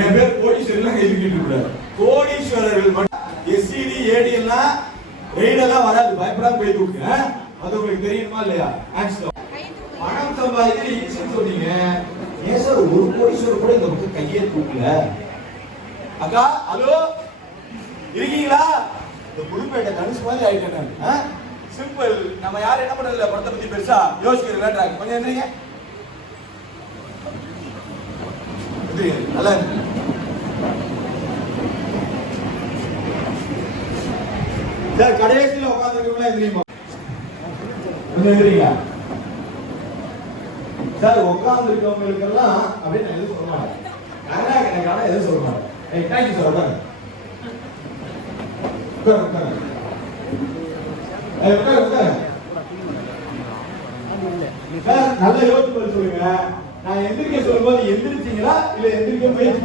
என் பேர் கோடீஸ்வரர்லாம் கேள்விக்கிட்டு கூடாது. கோடீஸ்வரர்கள் எஸ்சிடி ஏடி எல்லாம் ரெய்டெல்லாம் வராது, பயப்படாம போய் தூக்கு. அது உங்களுக்கு தெரியுமா இல்லையா? பணம் சம்பாதிக்க ஈஸின்னு சொன்னீங்க. ஏன் சார் ஒரு கோடீஸ்வரர் கூட இந்த பக்கம் கையே தூக்கல? அக்கா ஹலோ இருக்கீங்களா? இந்த புதுப்பேட்டை தனுஷ் மாதிரி ஆயிட்டேன். சிம்பிள். நம்ம யாரும் என்ன பண்றதில்ல, படத்தை பத்தி பெருசா யோசிக்கிறீங்களா? கொஞ்சம் எந்திரிங்க. நல்லா சார் கடைசியில் உட்காந்துருக்கீங்களா? எந்திரிமா கொஞ்சம் எந்திரிங்க சார். உட்கார்ந்து இருக்கவங்களுக்கு எல்லாம் அப்படின்னு எதுவும் சொல்ல மாட்டேன். எனக்கான எதுவும் சொல்ல மாட்டேன். Thank you sir. உட்காருங்க சார். நல்ல யோசிச்சு சொல்லுங்க. நான் எந்திரிக்க சொல்லும்போது எந்திரிச்சீங்களா இல்ல எந்திரிக்க முயற்சி